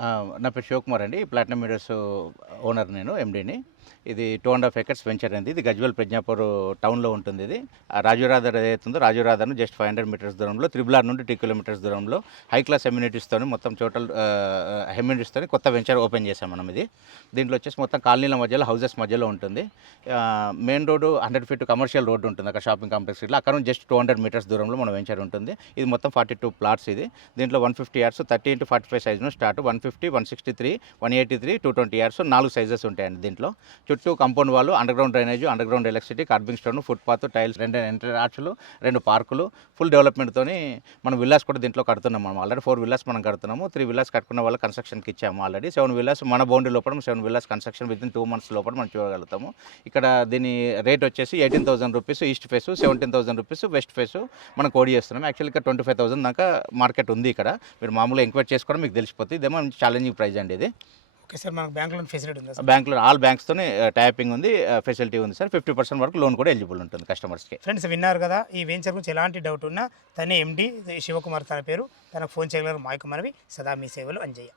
ఆ! నా పేరు శివకుమార్ అండి. ప్లాటినం మీడియాస్ ఓనర్ నేను, ఎండీని. ఇది 2½ ఎకర్స్ వెంచర్ అండి. ఇది గజ్వేల్ ప్రజ్ఞాపూర్ టౌన్‌లో ఉంటుంది ఇది. రాజీవ్ రహదారి ఏదైతే ఉందో రాజీవ్ రహదారిని జస్ట్ 500 మీటర్స్ దూరంలో, త్రిబుల్ ఆర్ నుండి 2 కిలోమీటర్స్ దూరంలో హై క్లాస్ అమ్యూనిటీస్‌తోని మొత్తం టోటల్ అమ్యూనిటీస్‌తోని కొత్త వెంచర్ ఓపెన్ చేశాం మనం ఇది. దీంట్లో వచ్చేసి మొత్తం కాలనీల మధ్యలో, హౌసెస్ మధ్యలో ఉంటుంది. Main road 100 feet commercial road ఉంటుంది అక్కడ షాపింగ్ కాంప్లెక్స్ ఇట్లా. అక్కడ నుంచి జస్ట్ 200 మీటర్స్ దూరంలో మన వెంచర్ ఉంటుంది. ఇది మొత్తం 42 ప్లాట్స్ ఇది. దీంట్లో 150 యార్డ్స్ 30x45 సైజును స్టార్ట్ 150, 163, 183, 220 యార్డ్స్ 4 సైజెస్ ఉంటాయండి దీంట్లో. చుట్టూ కాంపౌండ్ వాళ్ళు, underground drainage, underground electricity, curbing stone, footpath, tiles, 2 entry ఆర్చ్‌లు, 2 పార్కులు, ఫుల్ డెవలప్‌మెంట్‌తోని మనం విల్లాస్ కూడా దీంట్లో కడుతున్నాం. మనం ఆల్రెడీ 4 విల్లాస్ మనం కడుతున్నాము. 3 విల్లాస్ కట్టుకున్న వాళ్ళకి కన్స్ట్రక్షన్‌కి ఇచ్చాము ఆల్రెడీ. 7 విల్లాస్ మన బౌండరీ లోపల 7 విల్లాస్ కన్స్ట్రక్షన్ వితిన్ 2 మంత్స్ లోపల మనం చూడగలుగుతాము. ఇక్కడ దీని రేట్ వచ్చేసి 18,000 rupees east face, 17,000 rupees west face మనం కోడ్ చేస్తున్నాం. యాక్చువల్లీ ఇక్కడ 25,000 దాకా మార్కెట్ ఉంది ఇక్కడ. మీరు మామూలుగా ఎంక్వైరీ చేసుకోవడం మీకు తెలిసిపోతుంది. ఇదేమో ఛాలెంజింగ్ ప్రైస్ అండి ఇది. ఓకే సార్, మనకు బ్యాంక్‌లో ఫెసిలిటీ ఉందా సార్? బ్యాంక్‌లో ఆల్ బ్యాంక్స్తోనే టైపింగ్ ఉంది, ఫెసిలిటీ ఉంది సార్. 50% వరకు లోన్ కూడా ఎలిజిబుల్ ఉంటుంది కస్టమర్స్‌కి. ఫ్రెండ్స్ విన్నారు కదా, ఈ వెంచర్ గురించి ఎలాంటి డౌట్ ఉన్నా తనే ఎండి శివకుమార్ తన పేరు, తనకు ఫోన్ చేయగలరు. మా యొక్క మనవి సదా మీ సేవలు అంజయ్య.